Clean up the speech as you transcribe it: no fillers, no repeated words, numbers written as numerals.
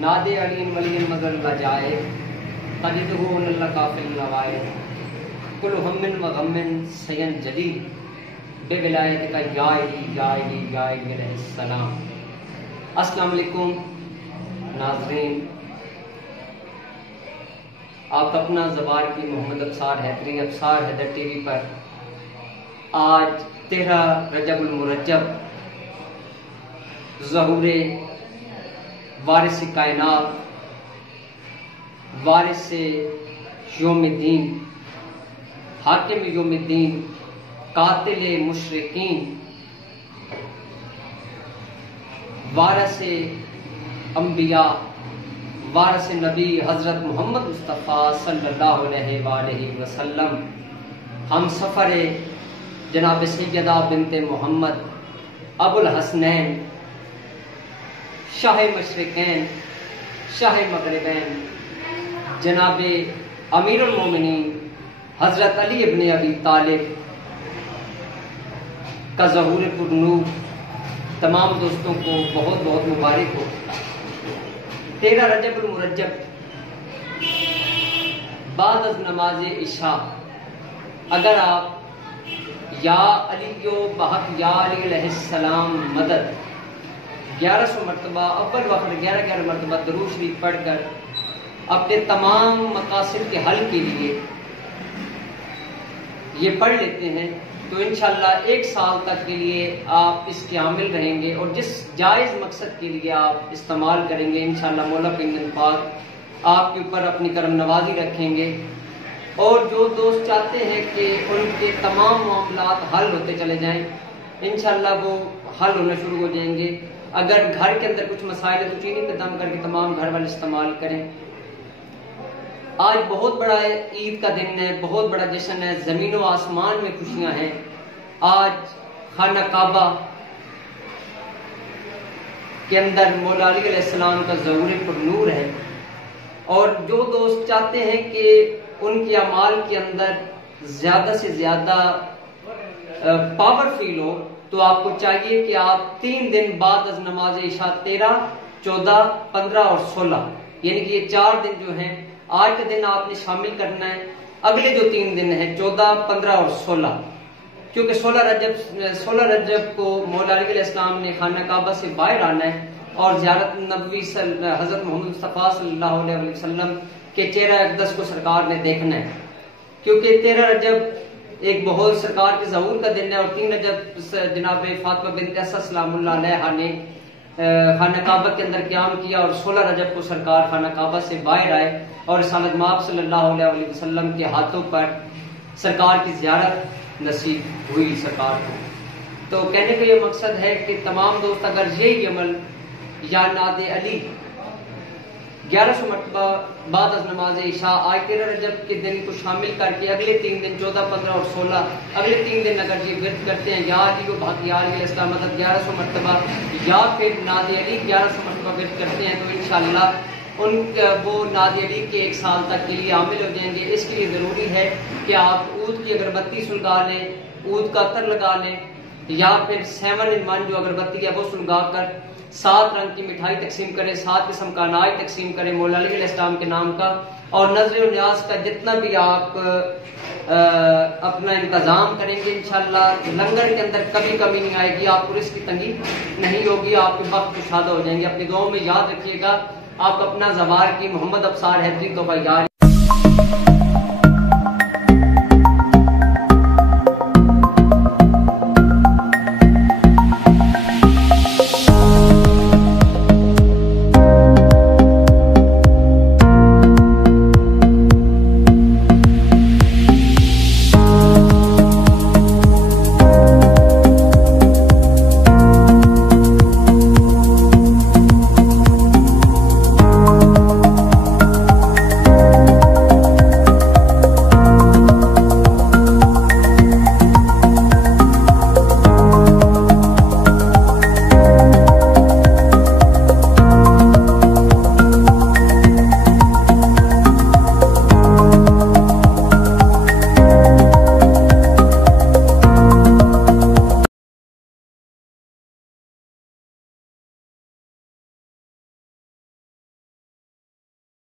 नादे Aleen clean मगर लजाए तजिदहु काफिल नवाए कुल हम्मिन व गम्मिन सयन जली बेविलायत का या इली अलैहिस्सलाम। अस्सलाम वालेकुम नाज़रीन, आप अपना ज़बार की मोहम्मद अब्सार हैदरी अब्सार हैदर टीवी पर आज 13 रजबुल मुरज्जब ज़हूरे वारिस कायनात वारिस यौमिद्दीन हाकिम यौमिद्दीन कातिल मुशरिकीन वारिस अंबिया वारिस नबी हजरत मोहम्मद मुस्तफ़ा सल्लल्लाहु अलैहि वसल्लम हम सफ़र जनाब सैयदा बिनते मोहम्मद अबुल हसनैन शाह मशरिकैन शाह मगरिबैन जनाब अमीरुल मोमिनीन हजरत अली इब्ने अबी तालिब का ज़हूर पुरनूर तमाम दोस्तों को बहुत बहुत मुबारक हो। 13 रजबुल मुरज्जब बाद अज़ नमाज इशा अगर आप या अली बहक या अली अलैहिस्सलाम मदद 1100 मरतबा अव्वल वक्त 11 मरतबा दरूद शरीफ पढ़कर अपने तमाम मकासद के हल के लिए ये पढ़ लेते हैं तो इंशाअल्लाह 1 साल तक के लिए आप इसके आमिल रहेंगे और जिस जायज़ मकसद के लिए आप इस्तेमाल करेंगे इंशाअल्लाह मौला पिंगन पाक आपके ऊपर अपनी करम नवाजी रखेंगे। और जो दोस्त चाहते हैं कि उनके तमाम मामलात हल होते चले जाएं इंशाअल्लाह वो हल होना शुरू हो जाएंगे। अगर घर के अंदर कुछ मसाइल है तो चीनी पे दम करके तमाम घर वाले इस्तेमाल करें। आज बहुत बड़ा ईद का दिन है, बहुत बड़ा जश्न है, जमीन व आसमान में खुशियां हैं। आज खाना काबा के अंदर मौला अली अलैहिस्सलाम का ज़हूर पुरनूर है और जो दोस्त चाहते हैं कि उनके अमाल के अंदर ज्यादा से ज्यादा पावर फील हो तो आपको चाहिए कि आप 3 दिन बाद अज़ नमाज इशा 13, 14, 15 और 16 यानी कि ये 4 दिन जो हैं आज के दिन आपने शामिल करना है। अगले जो 3 दिन है 14, 15 और 16 क्योंकि 16 रजब को मौला अली अलैहिस्सलाम ने खाना काबा से बाहर आना है और ज़ियारत नबवी हजरत मोहम्मद मुस्तफ़ा सल्लल्लाहु अलैहि वसल्लम के चेहरा अक़दस को सरकार ने देखना है। क्योंकि 13 रजब एक बहुत सरकार के ज़हूर का दिन है और 3 रजब जनाब फातिमा बिन्त असद सलामुल्लाह अलैहा ने खाना काबा के अंदर क़याम किया और 16 रजब को सरकार खाना काबा से बाहर आए और रिसालत माब सल्लल्लाहु अलैहि वसल्लम के हाथों पर सरकार की ज़ियारत नसीब हुई सरकार को। तो कहने का ये मकसद है कि तमाम दोस्त अगर यही अमल या नादे अली 1100 मरतबा बाद अज़ नमाज इशा आज 13 रजब के दिन को शामिल करके अगले 3 दिन 14, 15 और 16 अगले 3 दिन अगर ये विर्द करते हैं या अली व बाकी या अली इस्लाम मदद 1100 मरतबा या फिर नादे अली 1100 मरतबा विर्द करते हैं तो इंशाअल्लाह उन वो नादे अली के 1 साल तक के लिए आमिल हो जाएंगे। इसके लिए जरूरी है कि आप ऊद की अगरबत्ती सुलगा लें, ऊद का अतर लगा लें या फिर 7 in 1 जो अगरबत्ती है वो सुलगा कर 7 रंग की मिठाई तकसीम करें, 7 किस्म का अनाज तकसीम करें मौला अली अलैहिस्सलाम के नाम का और नजर न्याज का जितना भी आप अपना इंतजाम करेंगे इंशाअल्लाह लंगर के अंदर कभी कमी नहीं आएगी, आपको रिस्क की तंगी नहीं होगी, आपके वक्त कुशादा हो जाएंगे। अपनी दुआओं में याद रखिएगा। आप अपना ज़बार की मोहम्मद अब्सार हैदरी तो यार